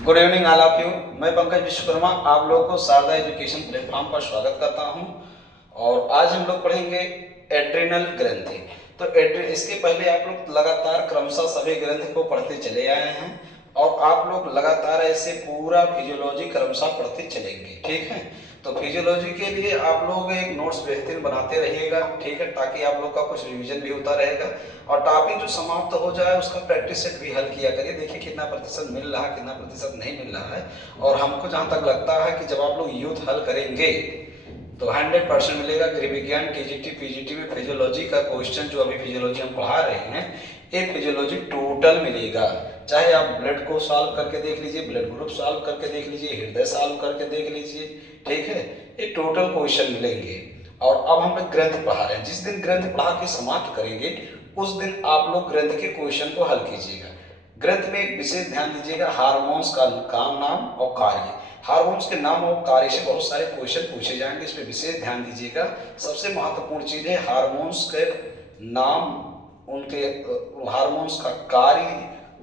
Good evening all of you. मैं पंकज विश्वकर्मा आप लोगों को शारदा एजुकेशन प्लेटफॉर्म पर स्वागत करता हूं। और आज हम लोग पढ़ेंगे एड्रिनल ग्रंथि। तो इसके पहले आप लोग लगातार क्रमशः सभी ग्रंथि को पढ़ते चले आए हैं और आप लोग लगातार ऐसे पूरा फिजियोलॉजी क्रमशः पढ़ते चलेंगे, ठीक है। तो फिजियोलॉजी के लिए आप लोग एक नोट्स बेहतरीन बनाते रहिएगा, ठीक है, ताकि आप लोग का कुछ रिवीजन भी होता रहेगा और टॉपिक जो समाप्त हो जाए उसका प्रैक्टिस सेट भी हल किया करिए। देखिए कितना प्रतिशत मिल रहा है, कितना प्रतिशत नहीं मिल रहा है। और हमको जहाँ तक लगता है कि जब आप लोग यूथ हल करेंगे तो 100% मिलेगा। गृह विज्ञान टीजीटी पीजीटी में फिजियोलॉजी का क्वेश्चन जो अभी फिजियोलॉजी हम पढ़ा रहे हैं ये फिजियोलॉजी टोटल मिलेगा। चाहे आप ब्लड को सॉल्व करके देख लीजिए, ब्लड ग्रुप सॉल्व करके देख लीजिए, हृदय सॉल्व करके देख लीजिए, ठीक है, ये टोटल क्वेश्चन मिलेंगे। और अब हम लोग ग्रंथ पढ़ा रहे हैं, जिस दिन ग्रंथ पढ़ा के समाप्त करेंगे उस दिन आप लोग ग्रंथ के क्वेश्चन को हल कीजिएगा। ग्रंथ में एक विशेष ध्यान दीजिएगा, हार्मोन्स का काम, नाम और कार्य। हार्मोन्स के नाम और कार्य से बहुत सारे क्वेश्चन पूछे जाएंगे, इस पर विशेष ध्यान दीजिएगा। सबसे महत्वपूर्ण चीज है हार्मोन्स के नाम, उनके हार्मोन्स का कार्य,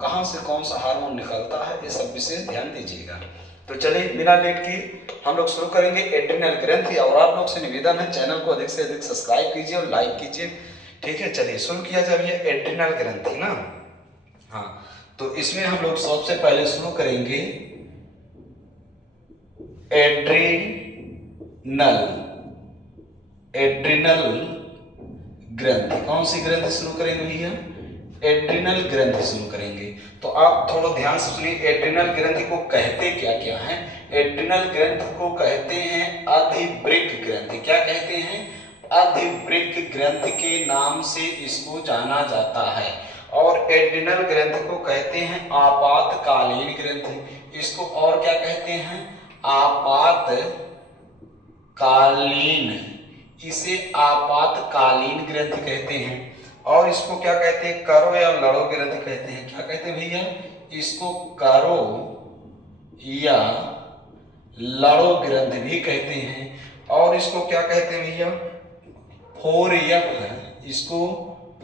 कहाँ से कौन सा हार्मोन निकलता है, ये सब विशेष ध्यान दीजिएगा। तो चलिए बिना लेट किए हम लोग शुरू करेंगे एड्रिनल ग्रंथि। और आप लोग से निवेदन है चैनल को अधिक से अधिक सब्सक्राइब कीजिए और लाइक कीजिए, ठीक है। चलिए शुरू किया जाए। ये एड्रिनल ग्रंथि ना, हाँ, तो इसमें हम लोग सबसे पहले शुरू करेंगे एड्रिनल एड्रिनल ग्रंथि। कौन सी ग्रंथि शुरू करेंगे भैया? एड्रिनल ग्रंथि शुरू करेंगे। तो आप थोड़ा ध्यान से सुनिए, एड्रिनल ग्रंथि को कहते क्या क्या है। एड्रिनल ग्रंथि को कहते हैं अधिवृक्क ग्रंथि। क्या कहते हैं? अधिवृक्क ग्रंथि के नाम से इसको जाना जाता है। और एड्रिनल ग्रंथि को कहते हैं आपातकालीन ग्रंथि। इसको और क्या कहते हैं? आपातकालीन। इसे आपातकालीन ग्रंथि कहते हैं। और इसको क्या कहते हैं? करो या लड़ो ग्रंथि कहते हैं। क्या कहते हैं भैया? इसको करो या लड़ो ग्रंथि भी कहते हैं। और इसको क्या कहते हैं भैया? फोरयफ है। इसको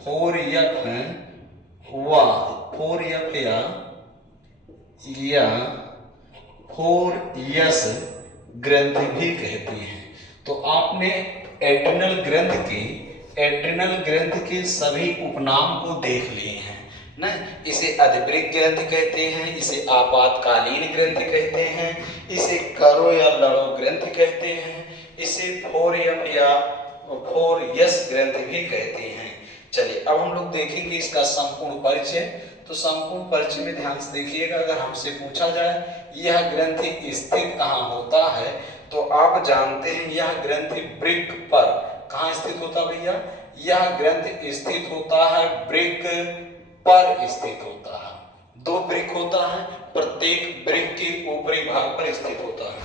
फोरयफ है फोरयफ या फोरयस ग्रंथि भी कहते हैं। तो आपने एड्रिनल ग्रंथि के सभी उपनाम को देख लिए हैं ना। इसे अधिवृक्क ग्रंथि कहते हैं, इसे आपातकालीन ग्रंथि कहते हैं, इसे करो या लड़ो ग्रंथि कहते हैं, इसे फोरयफ या फोरयस ग्रंथि भी कहते हैं। चलिए अब हम लोग देखेंगे इसका संपूर्ण परिचय। तो संपूर्ण परिचय में ध्यान से देखिएगा। अगर हमसे पूछा जाए यह ग्रंथि स्थित कहाँ होता है, तो आप जानते हैं यह ग्रंथि वृक्क पर कहाँ स्थित होता है भैया? यह ग्रंथि स्थित होता है वृक्क पर स्थित होता है। दो वृक्क होता है, प्रत्येक वृक्क के ऊपरी भाग पर स्थित होता है।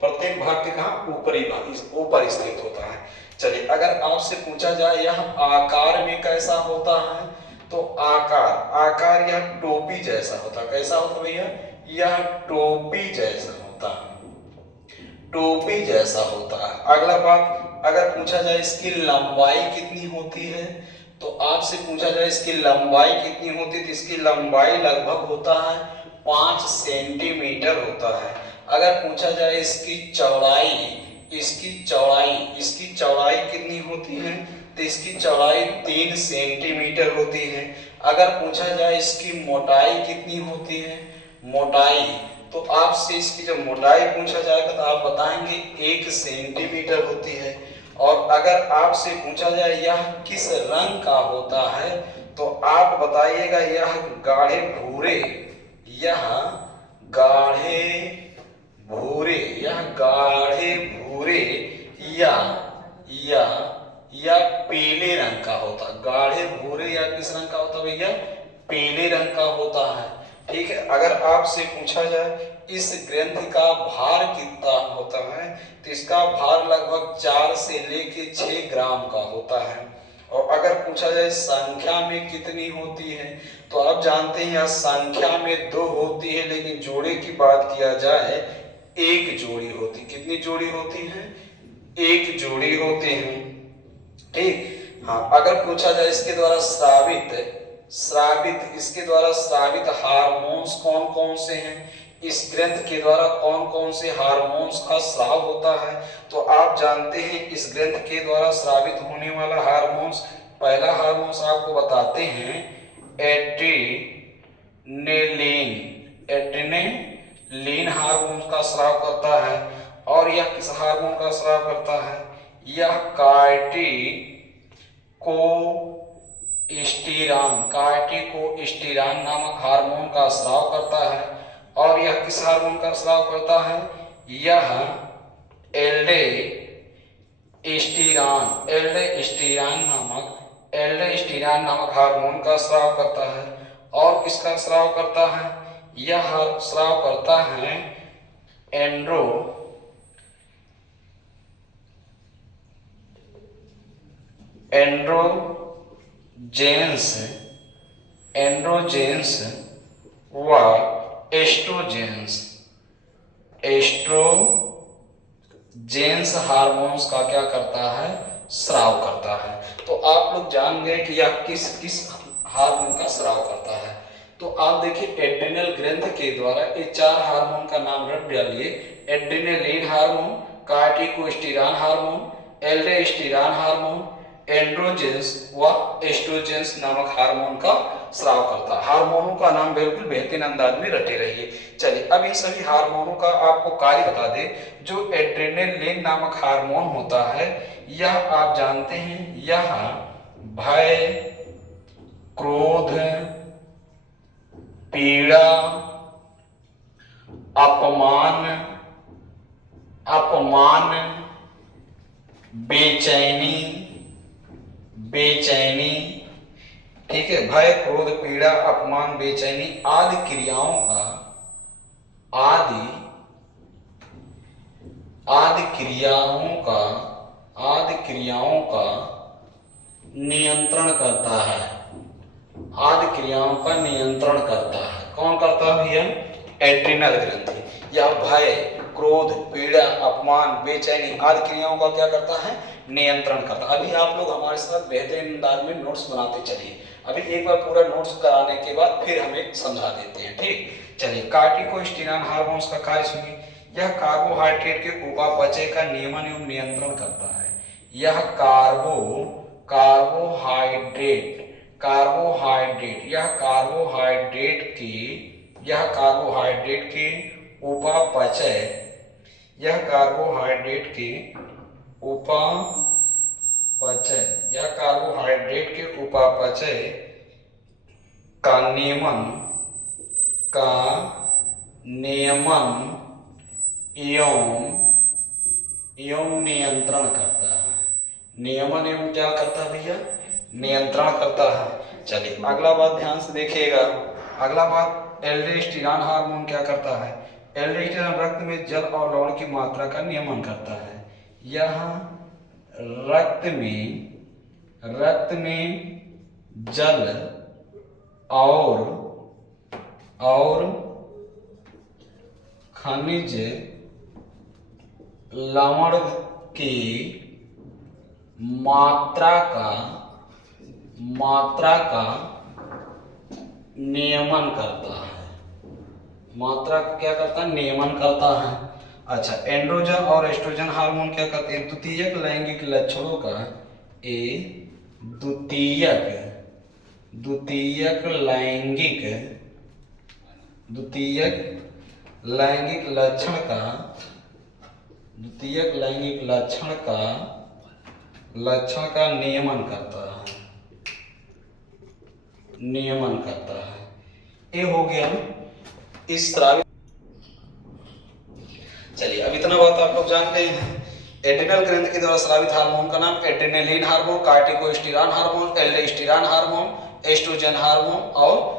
प्रत्येक भाग के कहाँ? ऊपरी भाग, ऊपर स्थित होता है। चलिए अगर आपसे पूछा जाए यह आकार में कैसा होता है, तो आकार यह टोपी जैसा होता है। कैसा होता भैया? यह टोपी जैसा होता है, टोपी जैसा होता है। अगला बात, अगर पूछा जाए इसकी लंबाई कितनी होती है, तो आपसे पूछा जाए इसकी लंबाई कितनी होती है, तो इसकी लंबाई लगभग होता है 5 सेंटीमीटर होता है। अगर पूछा जाए इसकी चौड़ाई कितनी होती है, तो इसकी चौड़ाई 3 सेंटीमीटर होती है। अगर पूछा जाए इसकी मोटाई कितनी होती है, मोटाई, तो आपसे इसकी जब मोटाई पूछा जाएगा तो आप बताएंगे 1 सेंटीमीटर होती है। और अगर आपसे पूछा जाए यह किस रंग का होता है, तो आप बताइएगा यह गाढ़े भूरे या पीले रंग का होता। गाढ़े भूरे या किस रंग का होता भैया? पीले रंग का होता है, ठीक है। अगर आपसे पूछा जाए इस ग्रंथि का भार कितना होता है, तो इसका भार लगभग 4 से लेके 6 ग्राम का होता है। और अगर पूछा जाए संख्या में कितनी होती है, तो आप जानते हैं यहाँ संख्या में 2 होती है, लेकिन जोड़े की बात किया जाए 1 जोड़ी होती। कितनी जोड़ी होती है? 1 जोड़ी होते हैं, ठीक। हाँ, अगर पूछा जाए इसके द्वारा स्रावित, इसके द्वारा स्रावित हार्मोन्स कौन कौन से हैं, इस ग्रंथ के द्वारा कौन कौन से हार्मोन्स का स्राव होता है। तो आप जानते हैं इस ग्रंथ के द्वारा स्रावित होने वाला हार्मोन्स, पहला हार्मोन्स आपको बताते हैं एड्रीनेलिन। एड्रीनेलिन हार्मोन का स्राव करता है। और यह किस हार्मोन का स्राव करता है, यह कार्टिकोस्टेरॉन नामक हार्मोन का स्राव करता है। और यह किस हार्मोन का स्राव करता है, यह एल्डोस्टेरॉन नामक हार्मोन का स्राव करता है। और किसका स्राव करता है, यह स्राव करता है एंड्रोजेंस व एस्ट्रोजेंस हार्मोन्स का क्या करता है, स्राव करता है। तो आप लोग जान गए कि यह किस किस हार्मोन का स्राव करता है। तो आप देखिए एड्रिनल ग्रंथ के द्वारा ये 4 हार्मोन का नाम रट डालिए, adrenaline hormone, corticosterone hormone, aldosterone hormone, androgens व एस्ट्रोजेंस नामक हार्मोन का स्राव करता है। हार्मोनों का नाम बिल्कुल बेहतरीन अंदाज में रटे रहिए। चलिए अब इन सभी हार्मोनों का आपको कार्य बता दें। जो एड्रेनालिन नामक हार्मोन होता है, यह आप जानते हैं, यह भय, क्रोध, पीड़ा, अपमान, बेचैनी, ठीक है, भय, क्रोध, पीड़ा, अपमान, बेचैनी आदि क्रियाओं का नियंत्रण करता है। कौन करता है भैया, एड्रिनल ग्रंथि। यह भय, क्रोध, पीड़ा, अपमान, बेचैनी आदि क्रियाओं का क्या करता है, नियंत्रण करता है। अभी आप लोग हमारे साथ बेहतरीन अंदाज में नोट्स बनाते चलिए। अभी एक बार पूरा नोट्स कराने के बाद फिर हम एक समझा देते हैं, ठीक। चलिए कार्टिकोस्टेरॉन हार्मोन्स का कार्य सुनिए। यह कार्बोहाइड्रेट के उपापचय का नियमन एवं नियंत्रण करता है। यह कार्बोहाइड्रेट के उपापचय का नियमन एवं नियंत्रण करता है। नियमन एवं क्या करता है भैया, नियंत्रण करता है। चलिए अगला बात ध्यान से देखिएगा। अगला बात, एल्डोस्टेरॉन हार्मोन क्या करता है, एल्डोस्टेरॉन रक्त में जल और लवण की मात्रा का नियमन करता है। यह रक्त में जल और खनिज लवण की मात्रा का नियमन करता है। नियमन करता है। अच्छा, एंड्रोजन और एस्ट्रोजन हार्मोन क्या करते हैं, द्वितीयक लैंगिक लक्षणों का द्वितीयक लैंगिक लक्षण का नियमन करता है। ये हो गया इस स्रावित। चलिए अब इतना बात आप लोग जान गए हैं। एड्रिनल ग्रंथि के द्वारा स्रावित हार्मोन का नाम adrenaline hormone, corticosterone hormone, aldosterone hormone, estrogen hormone और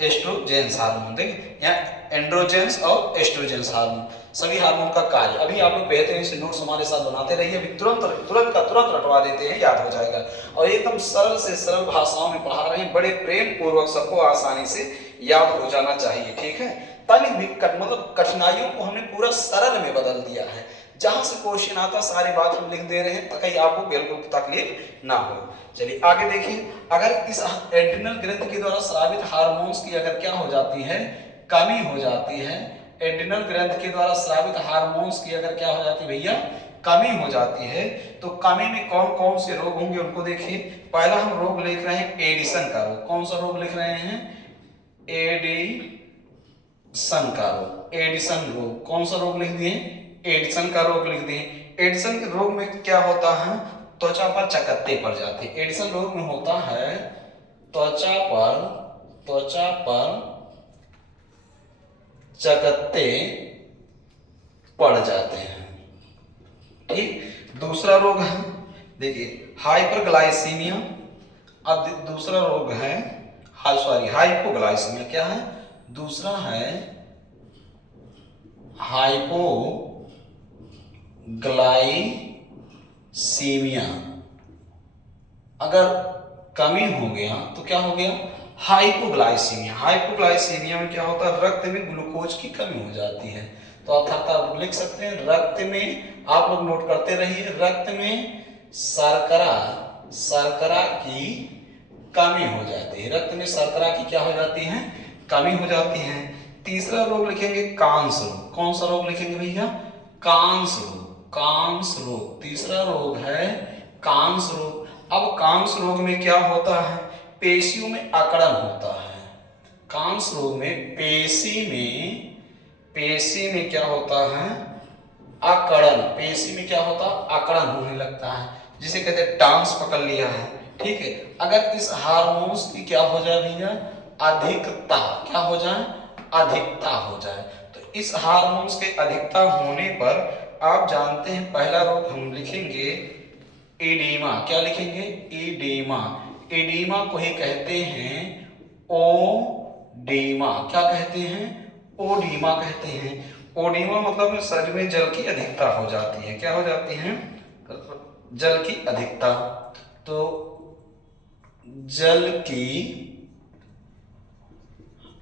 एस्ट्रोजेंस हार्मोन। देखिए यहाँ एंड्रोजेंस और एस्ट्रोजेंस हार्मोन, सभी हार्मोन का कार्य। अभी आप लोग बेहतरीन से नोट्स हमारे साथ बनाते रहिए। अभी तुरंत रटवा देते हैं, याद हो जाएगा। और एकदम सरल से सरल भाषाओं में पढ़ा रहे हैं, बड़े प्रेम पूर्वक, सबको आसानी से याद हो जाना चाहिए, ठीक है। तनिक भी मतलब कठिनाइयों को हमने पूरा सरल में बदल दिया है। जहां से क्वेश्चन आता सारी बात हम लिख दे रहे हैं ताकि आपको बिल्कुल तकलीफ ना हो। चलिए आगे देखिए, अगर इस एड्रिनल ग्रंथि के द्वारा स्रावित हार्मोन्स की अगर क्या हो जाती है, कमी हो जाती है, एड्रिनल ग्रंथि के द्वारा स्रावित हार्मोन्स की अगर क्या हो जाती है भैया, कमी हो जाती है, तो कमी में कौन कौन से रोग होंगे उनको देखिए। पहला हम रोग लिख रहे हैं एडिशन का रोग। कौन सा रोग लिख रहे हैं? एडिशन का रोग। एडिशन रोग कौन सा रोग लिख दिए? एडिशन का रोग लिख दिए। एडिशन के रोग में क्या होता है? त्वचा पर चकत्ते पड़ जाते हैं। एडिशन रोग में होता है त्वचा पर चकत्ते पड़ जाते हैं। ठीक। दूसरा रोग है देखिए हाइपरग्लाइसीमिया। अब दूसरा रोग है हाइपोग्लाइसीमिया। क्या है? दूसरा है हाइपोग्लाइसीमिया। अगर कमी हो गया तो क्या हो गया? हाइपोग्लाइसीमिया। हाइपोग्लाइसीमिया में क्या होता है? रक्त में ग्लूकोज की कमी हो जाती है। तो अर्थात आप लिख सकते हैं रक्त में, आप लोग नोट करते रहिए, रक्त में शर्करा की कमी हो जाती है। रक्त में शर्करा की क्या हो जाती है? कमी हो जाती है। तीसरा रोग लिखेंगे कांस रोग। कौन सा रोग लिखेंगे भैया? कांस रोग। कांस रोग तीसरा रोग है कांस रोग। अब कांस रोग में क्या होता है? पेशियों में अकड़न होता है। कांस रोग में पेशी में क्या होता है? अकड़न। पेशी में क्या होता है? अकड़न होने लगता है, जिसे कहते हैं टांस पकड़ लिया है। ठीक है। अगर इस हार्मोन्स की क्या हो जाए भैया? अधिकता। क्या हो जाए? अधिकता हो जाए। तो इस हार्मोन्स के अधिकता होने पर आप जानते हैं पहला रोग हम लिखेंगे एडीमा। क्या लिखेंगे? एडीमा। एडीमा को ही कहते हैं ओडीमा। क्या कहते हैं? ओडीमा कहते हैं। ओडीमा मतलब शरीर में जल की अधिकता हो जाती है। क्या हो जाती है? जल की अधिकता। तो जल की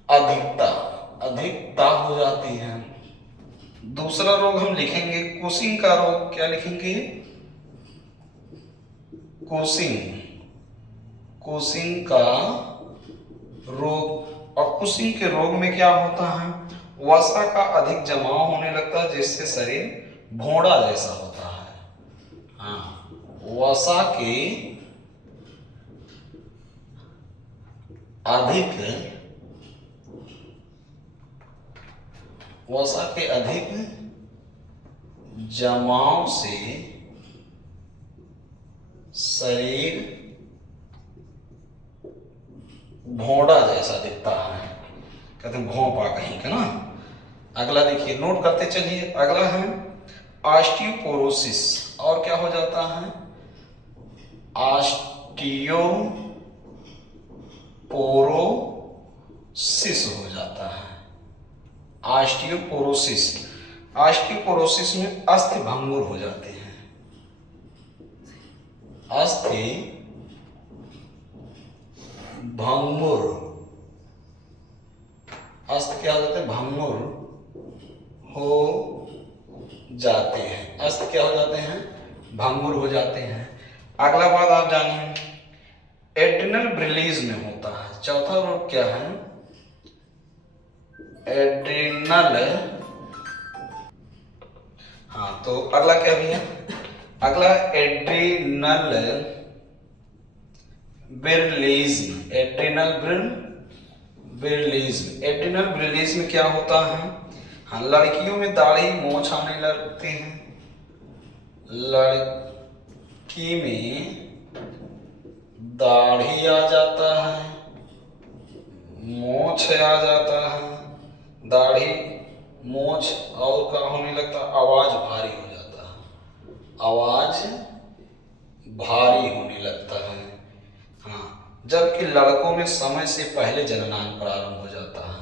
अधिकता हो जाती है। दूसरा रोग हम लिखेंगे कुशिंग का रोग। क्या लिखेंगे? कुशिंग का रोग। और कुशिंग के रोग में क्या होता है? वसा का अधिक जमाव होने लगता है, जिससे शरीर भोंडा जैसा होता है। हाँ, वसा के अधिक जमाव से शरीर भोंडा जैसा दिखता है। कहते हैं भोंपा कहीं का ना। अगला देखिए, नोट करते चलिए। अगला है ऑस्टियोपोरोसिस। और क्या हो जाता है? ऑस्टियोपोरोसिस हो जाता है। ऑस्टियोपोरोसिस में अस्थि भंगुर हो जाते हैं। अस्थि भंगुर क्या हो जाते हैं? भंगुर हो जाते हैं। अस्त क्या हो जाते हैं? भंगुर हो जाते हैं। अगला बात आप जानिए एड्रिनल रिलीज में होता है। चौथा रोग क्या है? एड्रिनल। हाँ, तो अगला क्या भैया? अगला एड्रिनल विरलिज्म। एड्रिनल विरलिज्म में क्या होता है? हाँ, लड़कियों में दाढ़ी मोछ आने लगते हैं। लड़की में दाढ़ी आ जाता है, मोछ आ जाता है। दाढ़ी मोछ और क्या होने लगता है? आवाज भारी हो जाता है। आवाज भारी होने लगता है। हाँ, जबकि लड़कों में समय से पहले जननांग प्रारंभ हो जाता है।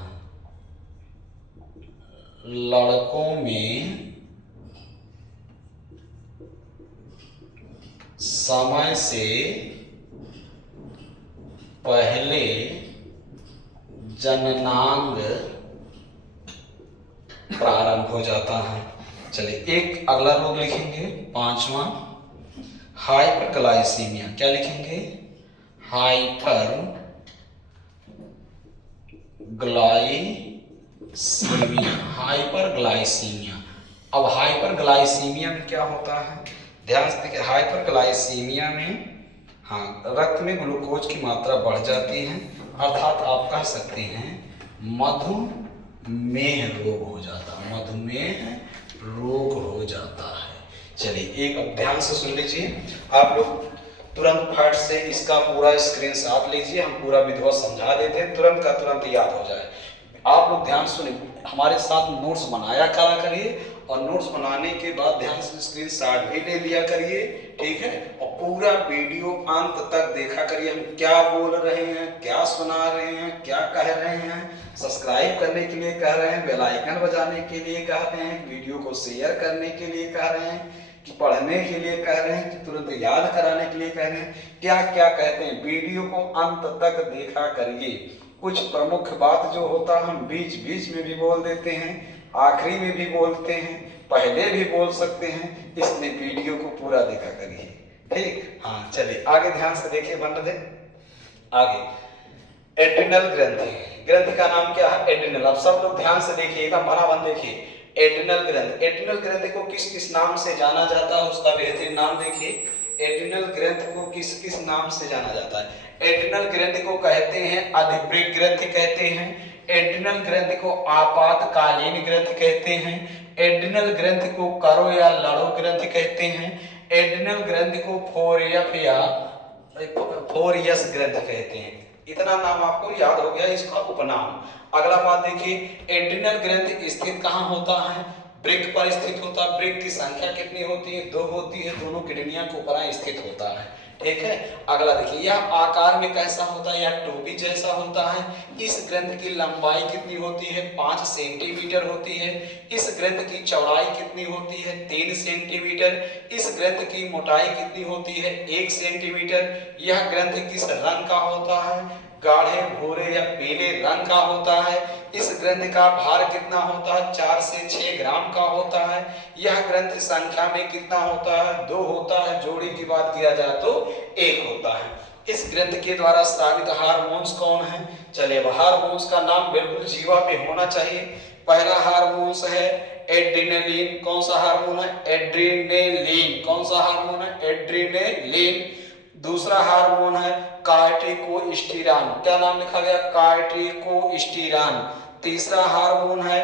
लड़कों में समय से पहले जननांग प्रारंभ हो जाता है। चलिए एक अगला रोग लिखेंगे, पांचवा हाइपरग्लाइसीमिया। क्या लिखेंगे? हाइपरग्लाइसीमिया। अब हाइपरग्लाइसीमिया में क्या होता है, ध्यान से देखिए। हाइपरग्लाइसीमिया में हाँ, रक्त में ग्लूकोज की मात्रा बढ़ जाती है, अर्थात आप कह सकते हैं मधुमेह रोग हो जाता है, मधुमेह रोग हो जाता है। चलिए एक अब ध्यान से सुन लीजिए, आप लोग तुरंत फट से इसका पूरा स्क्रीनशॉट लीजिए, हम पूरा विधिवत समझा देते हैं, तुरंत का तुरंत याद हो जाए। आप लोग ध्यान सुनिए, हमारे साथ नोट्स बनाया करा करिए, और नोट्स बनाने के बाद ध्यान से स्क्रीनशॉट भी ले लिया करिए, ठीक है। और पूरा वीडियो अंत तक देखा करिए, हम क्या बोल रहे हैं, क्या सुना रहे हैं, क्या कह रहे हैं। सब्सक्राइब करने के लिए कह रहे हैं, बेल आइकन बजाने के लिए कह रहे हैं, वीडियो को शेयर करने के लिए कह रहे हैं, कि पढ़ने के लिए कह रहे हैं, कि तुरंत याद कराने के लिए कह रहे हैं, क्या क्या कहते हैं। वीडियो को अंत तक देखा करिए। कुछ प्रमुख बात जो होता है हम बीच बीच में भी बोल देते हैं, आखिरी में भी बोलते हैं, पहले भी बोल सकते हैं, इसलिए वीडियो को पूरा देखा करिए, ठीक। हाँ चलिए आगे ध्यान से देखिए, बन दे आगे। एड्रिनल ग्रंथि, ग्रंथि का नाम क्या है? एड्रिनल। अब सब लोग ध्यान से देखिए, एकदम बराबर देखिए। एड्रिनल ग्रंथि, एड्रिनल ग्रंथि को किस किस नाम से जाना जाता है, उसका बेहतरीन नाम देखिए। एड्रिनल ग्रंथि को किस किस नाम से जाना जाता है? एड्रिनल ग्रंथि को कहते हैं अधिवृक्क ग्रंथि कहते हैं, एड्रिनल ग्रंथि को आपातकालीन ग्रंथि कहते हैं, एड्रिनल ग्रंथि को करो या लड़ो ग्रंथि कहते हैं, एड्रिनल ग्रंथि को फोरियफ या फोरियस ग्रंथि कहते हैं। इतना नाम आपको याद हो गया, इसका उपनाम। अगला बात देखिए, एड्रिनल ग्रंथि स्थित कहाँ होता है? वृक्क पर स्थित होता है। वृक्क की संख्या कितनी होती है? 2 होती है, दोनों किडनियां के ऊपर स्थित होता है, ठीक है। अगला देखिए, यह आकार में कैसा होता है? यह टोपी जैसा होता है। इस ग्रंथि की लंबाई कितनी होती है? 5 सेंटीमीटर होती है। इस ग्रंथि की चौड़ाई कितनी होती है? 3 सेंटीमीटर। इस ग्रंथि की मोटाई कितनी होती है? 1 सेंटीमीटर। यह ग्रंथि किस रंग का होता है? गाढ़े भूरे या पीले रंग का होता है। इस ग्रंथि का भार कितना होता है? 4 से 6 ग्राम का होता है। यह ग्रंथि संख्या में कितना होता है? 2 होता है। जोड़ी की बात किया जाए तो 1 होता है। इस ग्रंथि के द्वारा स्रावित हार्मोन्स कौन है? चलिए, हार्मोन्स का नाम बिल्कुल जीवा पे होना चाहिए। पहला हार्मोन्स है एड्रिनलिन। कौन सा हार्मोन है? एड्रिनलिन। कौन सा हार्मोन है? एड्रिनलिन। दूसरा हार्मोन है कार्टिकोस्टेरॉन। क्या नाम लिखा गया? कार्टिकोस्टेरॉन। तीसरा हार्मोन है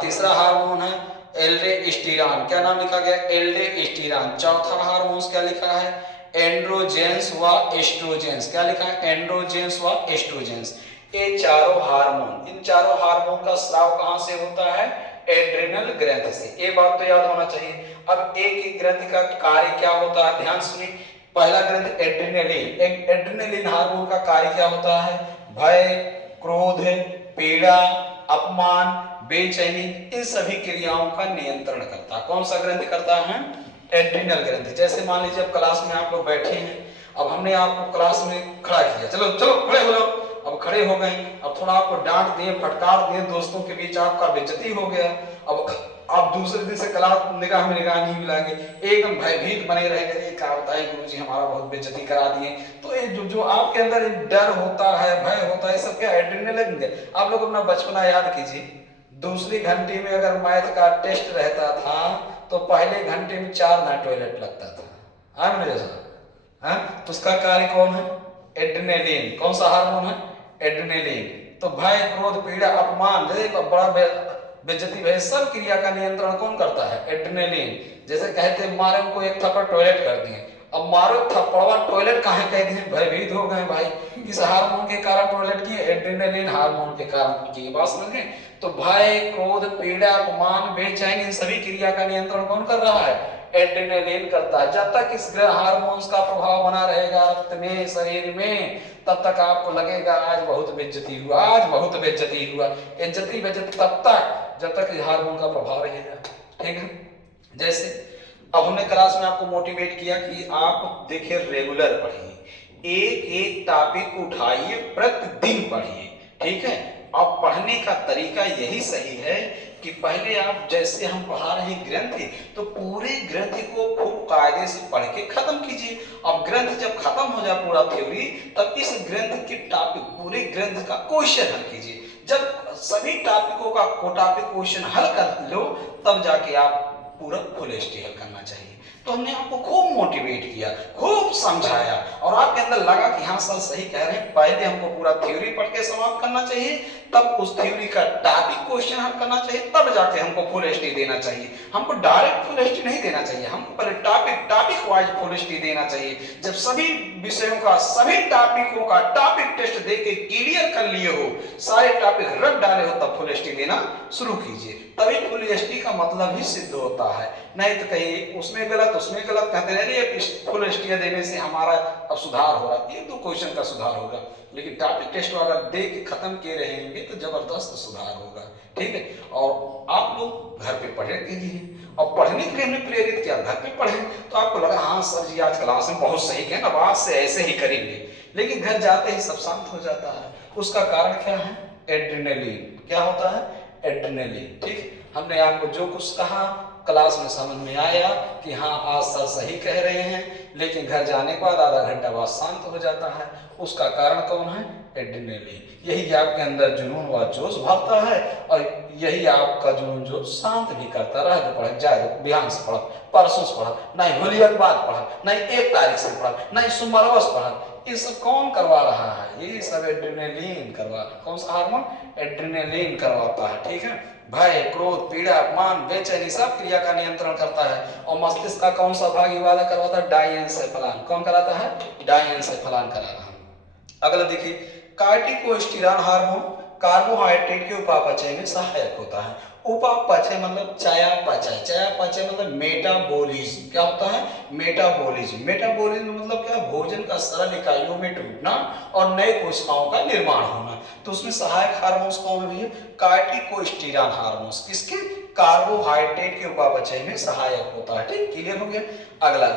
तीसरा हार्मोन है एल्डोस्टेरॉन। क्या नाम लिखा गया? एल्डोस्टेरॉन। चौथा हार्मोन क्या लिखा है? एंड्रोजेंस व एस्ट्रोजेंस। क्या लिखा है? एंड्रोजेंस व एस्ट्रोजेंस। ये चारों हार्मोन, इन चारों हार्मोन का स्राव कहां से होता है? एड्रिनल ग्रंथि से। ये बात तो याद होना चाहिए। अब एक ही ग्रंथि का कार्य क्या होता है, ध्यान सुनिए। पहला ग्रंथि एड्रिनलिन। एड्रिनलिन हार्मोन का कार्य क्या होता है? भय, क्रोध, पीड़ा, अपमान, बेचैनी, इन सभी क्रियाओं का नियंत्रण करता है। कौन सा ग्रंथि करता है? एड्रिनल ग्रंथि। जैसे मान लीजिए अब क्लास में आप लोग बैठे हैं, अब हमने आपको क्लास में खड़ा किया, चलो चलो खड़े हो जाओ। अब खड़े हो गए, अब थोड़ा आपको डांट दिए, फटकार दिए, दोस्तों के बीच आपका बेइज्जती हो गया। अब आप दूसरे दिन से क्लास निगाह में निगाह नहीं मिलाएंगे, एकदम भयभीत बने रहेंगे, क्या बताए गुरुजी हमारा बहुत बेइज्जती करा दिए। तो ये जो आपके अंदर डर होता है, भय होता है, सब क्या एड्रिनलिन है। आप लोग अपना बचपना याद कीजिए, दूसरी घंटे में अगर मैथ का टेस्ट रहता था तो पहले घंटे में 4 ना टॉयलेट लगता था। हाँ मेरे जैसा, तो उसका कार्य कौन है? एड्रिनलिन। कौन सा हार्मोन है? एड्रिनलिन। तो भय, क्रोध, पीड़ा, अपमान, बड़ा बेइज्जती भय, सब क्रिया का नियंत्रण कौन करता है? एड्रिनलिन। जैसे कहते मारे उनको एक थप्पड़ टॉयलेट कर दिए, अब मारो थप्पड़वा टॉयलेट कहाँ कह दिए? भयभीत हो गए भाई, किस हार्मोन के कारण टॉयलेट किए? एड्रिनलिन हार्मोन के कारण की। बात समझ गए? तो भय, क्रोध, पीड़ा, अपमान, बेचैनी, इन सभी क्रिया का नियंत्रण कौन कर रहा है? एड्रिनलिन करता है। जब तक इस हार्मोन्स का प्रभाव बना रहेगा रक्त में, शरीर में, तब तक आपको लगेगा आज बहुत बेइज्जती हुआ, आज बहुत बेइज्जती हुआ। इज्जती बेइज्जती तब तक जब तक इस हार्मोन का प्रभाव रहेगा, ठीक है। जैसे अब हमने क्लास में आपको मोटिवेट किया कि आप देखिए रेगुलर पढ़िए, एक एक टॉपिक उठाइए, प्रतिदिन पढ़िए, ठीक है। अब पढ़ने का तरीका यही सही है कि पहले आप जैसे हम पढ़ा रहे हैं ग्रंथि, तो पूरे ग्रंथि को खूब कायदे से पढ़ के खत्म कीजिए। अब ग्रंथ जब खत्म हो जाए पूरा थ्योरी, तब इस ग्रंथ के टॉपिक, पूरे ग्रंथ का क्वेश्चन हल कीजिए। जब सभी टॉपिकों का टॉपिक क्वेश्चन हल कर लो, तब जाके आप पूरा फुल एचटी हल करना चाहिए। तो हमने आपको खूब मोटिवेट किया, खूब समझाया, और आपके अंदर लगा कि हाँ सर सही कह रहे हैं, पहले हमको पूरा थ्योरी पढ़ के समाप्त करना चाहिए, तब उस थ्योरी का टॉपिक क्वेश्चन हल करना चाहिए, तब जाके हमको फुल एचटी देना चाहिए। हमको डायरेक्ट फुल एचटी नहीं देना चाहिए, हमको पहले टॉपिक वाइज फुल एचटी देना चाहिए। जब सभी विषयों का, सभी टॉपिकों का टॉपिक टेस्ट दे के क्लियर कर लिए हो, सारे टॉपिक रट डाले हो, तब फुल एचटी देना शुरू कीजिए। तभी फुल एचटी का मतलब ही सिद्ध होता है। नहीं तो कहीं उसमें गलत कहते रहे, फुल एचटी देने से हमारा अब सुधार हो रहा है, 1-2 क्वेश्चन का सुधार होगा, लेकिन टॉपिक टेस्ट अगर दे के खत्म किए रहेंगे तो जबरदस्त सुधार होगा। ठीक है, और आप लोग घर पे पढ़े कीजिए, और पढ़ने के लिए हमने प्रेरित किया, घर पे पढ़े तो आपको लगा हाँ सर जी आज क्लास में बहुत सही कहें, अब आज से ऐसे ही करेंगे, लेकिन घर जाते ही सब शांत हो जाता है। उसका कारण क्या है? एड्रेनलिन। क्या होता है? एड्रेनलिन। ठीक, हमने आपको जो कुछ कहा क्लास में समझ में आया कि हाँ आज सर सही कह रहे हैं, लेकिन घर जाने के बाद आधा घंटा बाद शांत हो जाता है। उसका कारण कौन है? एड्रेनलिन। यही आपके अंदर जुनून व जोश भरता है, और यही आपका जुनून जोश शांत भी करता रहे। तो पढ़े जाए, बिहान से पढ़ा, परसों से पढ़ा, नहीं होलिया के बाद पढ़ा, नहीं 1 तारीख से पढ़ा, नहीं सोमवार से पढ़ा, ये सब कौन करवा रहा है? ये सब एड्रेनलिन करवा। कौन सा हार्मोन? एड्रेनलिन करवाता है। ठीक है, भय, क्रोध, पीड़ा, अपमान, बेचैनी सब क्रिया का नियंत्रण करता है। और मस्तिष्क का कौन सा भाग वाला करवाता है? डायएन्सेफेलान। कौन कराता है? डायएन्सेफेलान करा रहा है। अगला देखिए, कार्टिकोस्टेरॉन हार्मोन कार्बोहाइड्रेट के उपापचय में सहायक होता है। उपापचय मतलब चयापचय, चयापचय मतलब मेटाबॉलिज्म। क्या होता है? मेटाबॉलिज्म। मेटाबॉलिज्म मतलब क्या? भोजन का सरल इकाइयों में टूटना और नए कोशिकाओं का निर्माण होना। तो उसमें सहायक हार्मोन्स कौन है? कार्टिकोस्टेरॉन हार्मोन्स। किसके? कार्बोहाइड्रेट के उपापचय में सहायक होता है। ठीक, क्लियर हो गया। अगला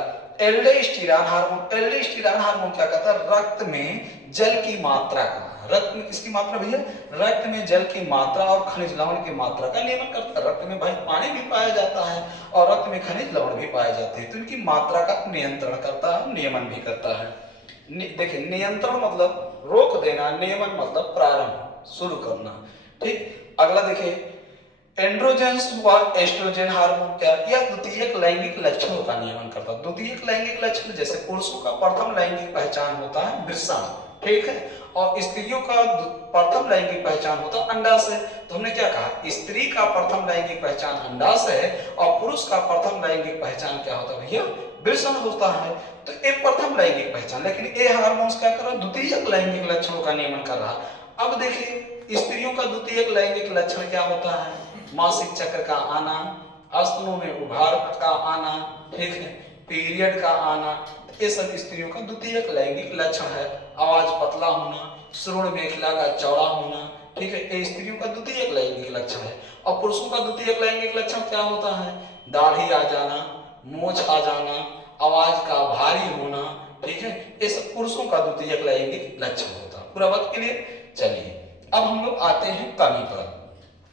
एल्डोस्टेरॉन हार्मोन। एल्डोस्टेरॉन हार्मोन क्या कहता है? रक्त में जल की मात्रा का, रक्त में किसकी मात्रा भैया? रक्त में जल की मात्रा और खनिज लवण की मात्रा का नियमन करता है। रक्त में भाई पानी भी पाया जाता है और रक्त में खनिज लवण भी पाए जाते हैं, तो इनकी मात्रा का नियंत्रण करता है, नियमन भी करता है। देखिए, नियंत्रण मतलब रोक देना, नियमन मतलब प्रारंभ, शुरू करना। ठीक, अगला देखिए, एंड्रोजेंस व एस्ट्रोजन हार्मोन क्या? यह द्वितीयक लैंगिक लक्षणों का नियमन करता है। द्वितीयक लैंगिक लक्षण जैसे पुरुषों का प्रथम लैंगिक पहचान होता है वृषण, ठीक है, और स्त्रियों का प्रथम लैंगिक पहचान होता है अंडाशय। तो हमने क्या कहा? स्त्री का प्रथम लैंगिक पहचान अंडाशय है और पुरुष का प्रथम लैंगिक पहचान क्या होता है भैया? वृषण होता है। तो ये प्रथम लैंगिक पहचान, लेकिन ये हार्मोन्स क्या कर रहा है? द्वितीयक लैंगिक लक्षणों का नियमन कर रहा है। अब देखिए, स्त्रियों का द्वितीयक लैंगिक लक्षण क्या होता है? मासिक चक्र का आना, स्तनों में उभार का आना, ठीक है, पीरियड का आना, ये सब स्त्रियों का द्वितीयक लैंगिक लक्षण है। आवाज पतला होना, श्रोण मेखला का चौड़ा होना, ठीक है, ये स्त्रियों का द्वितीयक लैंगिक लक्षण है। और पुरुषों का द्वितीयक लैंगिक लक्षण क्या होता है? दाढ़ी आ जाना, मोछ आ जाना, आवाज का भारी होना, ठीक है, ये सब पुरुषों का द्वितीयक लैंगिक लक्षण होता है। पूरा बात के लिए चलिए, अब हम लोग आते हैं कमी पर।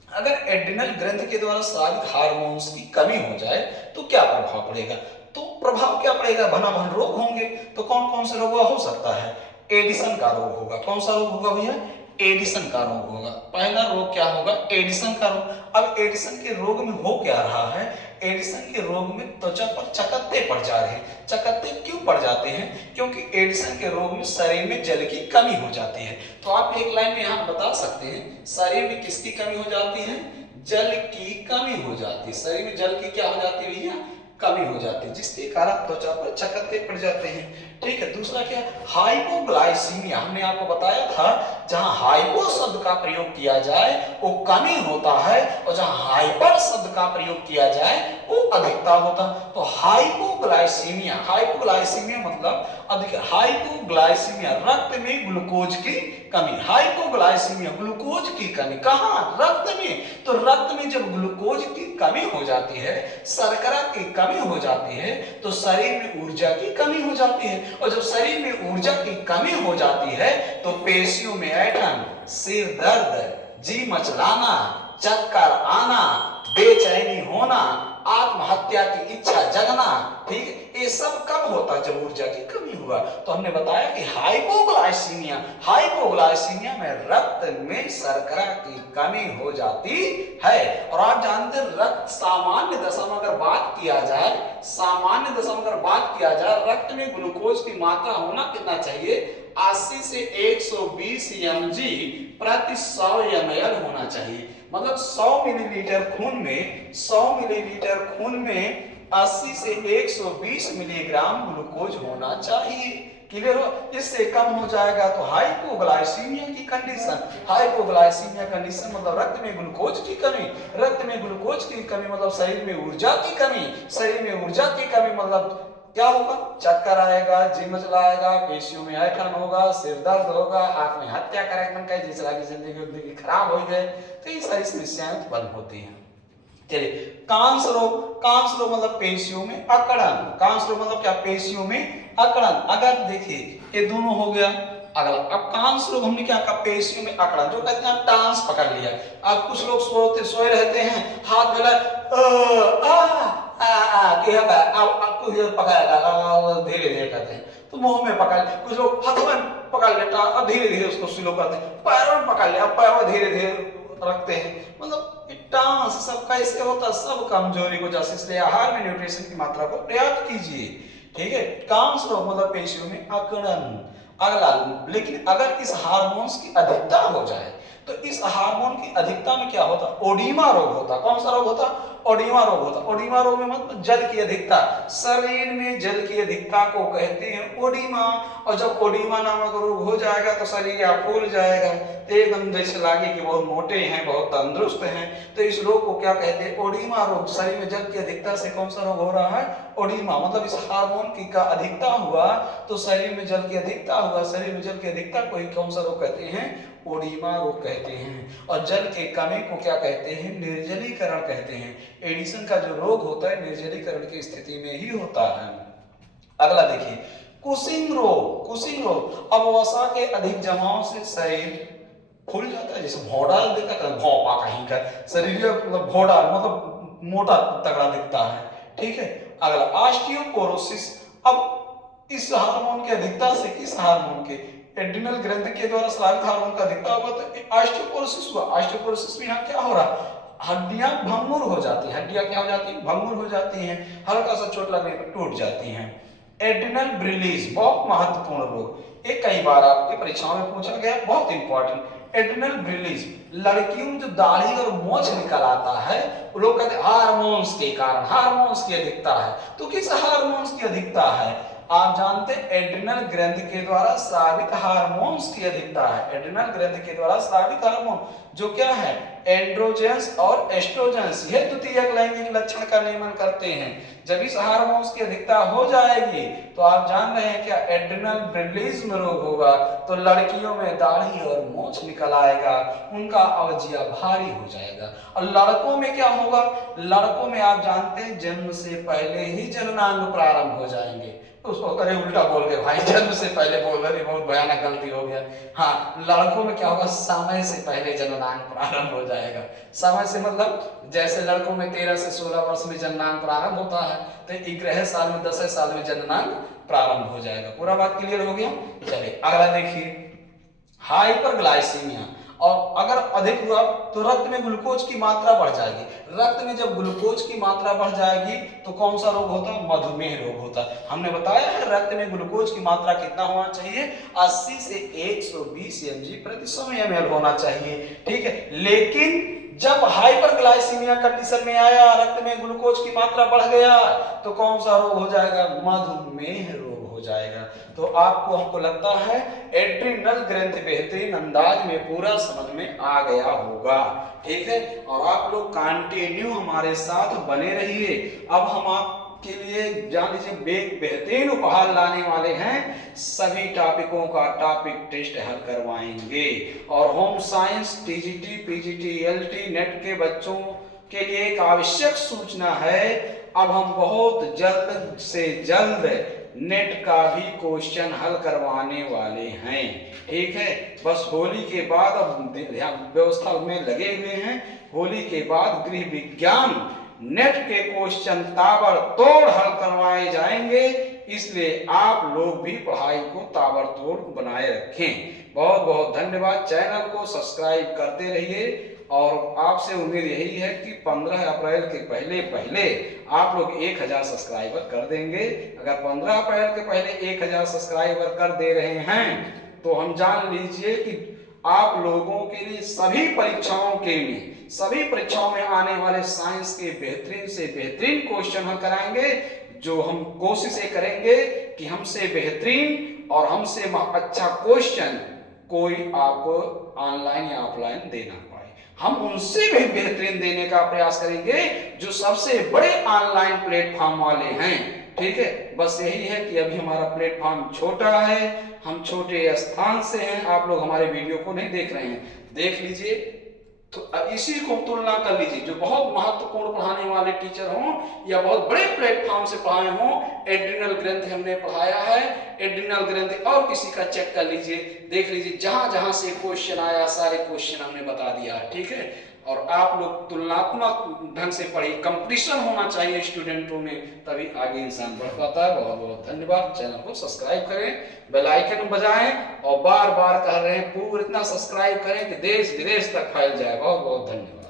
अगर एड्रिनल ग्रंथि के द्वारा स्रावित हार्मोन्स की कमी हो जाए तो क्या प्रभाव पड़ेगा? तो प्रभाव क्या पड़ेगा? भनाभन रोग होंगे। तो कौन कौन से रोग हो सकता है? एडिसन का रोग होगा। कौन सा रोग होगा भैया? एडिसन का रोग होगा। पहला रोग क्या होगा? एडिसन का रोग। अब एडिसन के रोग में हो क्या रहा है? एडिसन के रोग में त्वचा पर चकत्ते पड़ जा रहे हैं। चकत्ते क्यों पड़ जाते हैं? क्योंकि एडिसन के रोग में शरीर में जल की कमी हो जाती है। तो आप एक लाइन में यहाँ बता सकते हैं, शरीर में किसकी कमी हो जाती है? जल की कमी हो जाती है। शरीर में जल की क्या हो जाती है भैया? कमी हो जाती है, जिसके कारण त्वचा पर चकत्ते पड़ जाते हैं। ठीक है, दूसरा क्या? हाइपोग्लाइसीमिया। हमने आपको बताया था, जहां हाइपो शब्द का प्रयोग किया जाए वो कमी होता है, और जहां हाइपर शब्द का प्रयोग किया जाए वो अधिकता होता। तो हाइपोग्लाइसीमिया, हाइपोग्लाइसीमिया मतलब अधिक। हाइपोग्लाइसीमिया रक्त में ग्लूकोज की कमी। हाइपोग्लाइसीमिया ग्लूकोज की कमी कहां? रक्त में। तो रक्त में जब ग्लूकोज की कमी हो जाती है, शर्करा की कमी हो जाती है, तो शरीर में ऊर्जा की कमी हो जाती है, और जब शरीर में ऊर्जा की कमी हो जाती है तो पेशियों में ऐंठन, सिर दर्द, जी मचलाना, चक्कर आना, बेचैनी होना, आत्महत्या की इच्छा जगना, ठीक, ये सब कब होता? जब ऊर्जा की कमी हुआ। तो हमने बताया कि हाइपोग्लाइसीमिया, हाइपोग्लाइसीमिया में रक्त में शर्करा की कमी हो जाती है। और आप जानते हैं रक्त सामान्य दशा में अगर बात किया जाए, सामान्य दशा में अगर बात किया जाए, रक्त में ग्लूकोज की मात्रा होना कितना चाहिए? 80 से 120 mg प्रति 100 ml होना चाहिए। मतलब 100 मिलीलीटर खून में, 100 मिलीलीटर खून में 80 से 120 मिलीग्राम ग्लूकोज होना चाहिए। क्लियर हो? इससे कम हो जाएगा तो हाइपोग्लाइसीमिया की कंडीशन। हाइपोग्लाइसीमिया कंडीशन मतलब रक्त में ग्लूकोज की कमी। रक्त में ग्लूकोज की कमी मतलब शरीर में ऊर्जा की कमी। शरीर में ऊर्जा की कमी मतलब क्या होगा? चक्कर आएगा, जिम चलाएगा, पेशियों में ऐंठन होगा, सिर दर्द होगा, आत्महत्या करेगा, मन का जिस तरह की जिंदगी खराब हो जाए, तो ये सारी समस्याएं उत्पन्न होती हैं। चलिए, कांस रोग, कांस रोग मतलब पेशियों में अकड़न। कांस रोग मतलब क्या? पेशियों में अकड़न। अगर देखिए ये दोनों हो गया। अगला, अब कांस रोग हमने क्या कहा? पेशियों में अकड़न, जो कहते हैं टांस पकड़ लिया। अब कुछ लोग सोए रहते हैं, हाथ मिला आपको पकड़ा, धीरे धीरे करते हैं तो मुंह में पकड़, कुछ लोग हाथों में पकड़ लेता और धीरे धीरे उसको स्लो करते हैं, पैरों में पकड़ लिया, पैरों धीरे धीरे रखते हैं। मतलब टांस सब कैसे होता? सब कमजोरी को जैसे, इसलिए आहार में न्यूट्रिशन की मात्रा को पर्याप्त कीजिए। ठीक है, कांस रोग मतलब पेशियों में अकड़न। अगला, लेकिन अगर इस हार्मोन्स की अधिकता हो जाए तो इस हार्मोन की अधिकता में क्या होता? ओडीमा रोग होता। कौन सा रोग होता? ओडीमा रोग होता। ओडीमा रोग में मतलब जल की अधिकता, शरीर में जल की अधिकता को कहते हैं ओडीमा। और जब ओडीमा नामक रोग हो जाएगा तो शरीर या फूल जाएगा, तो एकदम जैसे लागे कि बहुत मोटे हैं, बहुत तंदुरुस्त हैं। तो इस रोग को क्या कहते हैं? ओडीमा रोग। शरीर में जल की अधिकता से कौन सा रोग हो रहा है? ओडीमा। मतलब इस हार्मोन की का अधिकता हुआ तो शरीर में जल की अधिकता हुआ, शरीर में जल की अधिकता को ही कौन सा रोग कहते हैं? ओडीमा रोग कहते हैं। और जल के कमी को क्या कहते हैं? निर्जलीकरण कहते हैं। एडिशन का जो रोग होता है निर्जलीकरण की स्थिति में ही होता है। अगला देखिए, कुशिंग रोग। कुशिंग रोग, अब वसा के अधिक जमाव से शरीर फूल जाता है, जैसे भौड़ा देखा था, भौपा कहीं का शरीर मतलब भौड़ा मतलब मोटा तगड़ा दिखता है। ठीक है, अगला ऑस्टियोपोरोसिस। अब इस हार्मोन की अधिकता से, किस हार्मोन के? एड्रिनल ग्रंथि के द्वारा स्रावित हार्मोन का अधिकता होगा तो ऑस्टियोपोरोसिस हुआ। ऑस्टियोपोरोसिस में यहाँ क्या हो रहा? हड्डियां भंगुर हो जाती हैं। हड्डियां क्या हो जाती हैं? भंगुर हो जाती हैं, हल्का सा चोट लगने पर टूट जाती हैं। एड्रिनल ब्रिलीज, बहुत महत्वपूर्ण रोग, एक कई बार आपकी परीक्षाओं में पूछा गया, बहुत इंपॉर्टेंट। एड्रिनल ब्रिलीज, लड़कियों में जो दाढ़ी और मोछ निकल आता है, लोग कहते हैं हार्मोन्स के कारण, हार्मोन्स की अधिकता है। तो किस हार्मोन्स की अधिकता है? आप जानते हैं एड्रिनल ग्रंथि के द्वारा स्रावित हार्मोन्स की अधिकता है। एड्रिनल ग्रंथि के द्वारा स्रावित हार्मोन जो क्या है? एंड्रोजेंस और एस्ट्रोजेंस, यह द्वितीयक लैंगिक लक्षण का नियमन करते हैं। जब इस हार्मोन्स की अधिकता हो जाएगी तो आप जान रहे हैं क्या? एड्रिनल ब्रिलीज में रोग होगा, तो लड़कियों में दाढ़ी और मोछ निकल आएगा, उनका अवजिया भारी हो जाएगा। और लड़कों में क्या होगा? लड़कों में आप जानते हैं जन्म से पहले ही जननांग प्रारंभ हो जाएंगे। उसको अरे उल्टा बोल गए भाई, जन्म से पहले बोल रहे, बहुत भयानक गलती हो गया। हाँ, लड़कों में क्या होगा? समय से पहले जननांग प्रारंभ हो जाएगा। समय से मतलब जैसे लड़कों में 13 से 16 वर्ष में जननांग प्रारंभ होता है, तो 11 साल में 10 साल में जननांग प्रारंभ हो जाएगा। पूरा बात क्लियर हो गया? चलिए अगला देखिए, हाइपरग्लाइसीमिया। और अगर अधिक हुआ तो रक्त में ग्लूकोज की मात्रा बढ़ जाएगी। रक्त में जब ग्लूकोज की मात्रा बढ़ जाएगी तो कौन सा रोग होता है? मधुमेह रोग होता है। हमने बताया है रक्त में ग्लूकोज की मात्रा कितना होना चाहिए? 80 से 120 mg प्रति 100 ml होना चाहिए। ठीक है, लेकिन जब हाइपरग्लाइसीमिया कंडीशन में आया, रक्त में ग्लूकोज की मात्रा बढ़ गया, तो कौन सा रोग हो जाएगा? मधुमेह रोग हो जाएगा। तो आपको, हमको लगता है एड्रिनल ग्रंथि बेहतरीन अंदाज में पूरा समझ में आ गया होगा। ठीक है, और आप लोग कंटिन्यू हमारे साथ बने रहिए। अब हम आपके लिए जान लीजिए बेहतरीन उपहार लाने वाले हैं। सभी टॉपिकों का टॉपिक टेस्ट हल करवाएंगे और home science, TGT, PGT, LT, net के बच्चों के लिए एक आवश्यक सूचना है। अब हम बहुत जल्द से जल्द नेट का भी क्वेश्चन हल करवाने वाले हैं। ठीक है, बस होली के बाद अब व्यवस्था में लगे हुए हैं। होली के बाद गृह विज्ञान नेट के क्वेश्चन ताबड़तोड़ हल करवाए जाएंगे, इसलिए आप लोग भी पढ़ाई को ताबड़तोड़ बनाए रखें। बहुत बहुत धन्यवाद। चैनल को सब्सक्राइब करते रहिए और आपसे उम्मीद यही है कि 15 अप्रैल के पहले पहले आप लोग 1000 सब्सक्राइबर कर देंगे। अगर 15 अप्रैल के पहले 1000 सब्सक्राइबर कर दे रहे हैं तो हम जान लीजिए कि आप लोगों के लिए सभी परीक्षाओं में आने वाले साइंस के बेहतरीन से बेहतरीन क्वेश्चन हम कराएंगे, जो हम कोशिश ये करेंगे कि हमसे बेहतरीन और हमसे अच्छा क्वेश्चन कोई आपको ऑनलाइन या ऑफलाइन देना पाए। हम उनसे भी बेहतरीन देने का प्रयास करेंगे जो सबसे बड़े ऑनलाइन प्लेटफॉर्म वाले हैं। ठीक है, बस यही है कि अभी हमारा प्लेटफॉर्म छोटा है, हम छोटे स्थान से हैं, आप लोग हमारे वीडियो को नहीं देख रहे हैं, देख लीजिए। तो अब इसी को तुलना कर लीजिए, जो बहुत महत्वपूर्ण पढ़ाने वाले टीचर हों या बहुत बड़े प्लेटफॉर्म से पढ़ाए हों। एड्रिनल ग्रंथ हमने पढ़ाया है, एड्रिनल ग्रंथ और किसी का चेक कर लीजिए, देख लीजिए, जहां जहां से क्वेश्चन आया सारे क्वेश्चन हमने बता दिया है। ठीक है, और आप लोग तुलनात्मक ढंग से पढ़िए, कंपटीशन होना चाहिए स्टूडेंटों में, तभी आगे इंसान बढ़ पाता है। बहुत बहुत धन्यवाद। चैनल को सब्सक्राइब करें, बेल आइकन बजाएं और बार बार कह रहे हैं पूरा इतना सब्सक्राइब करें कि देश विदेश तक फैल जाए। बहुत बहुत धन्यवाद।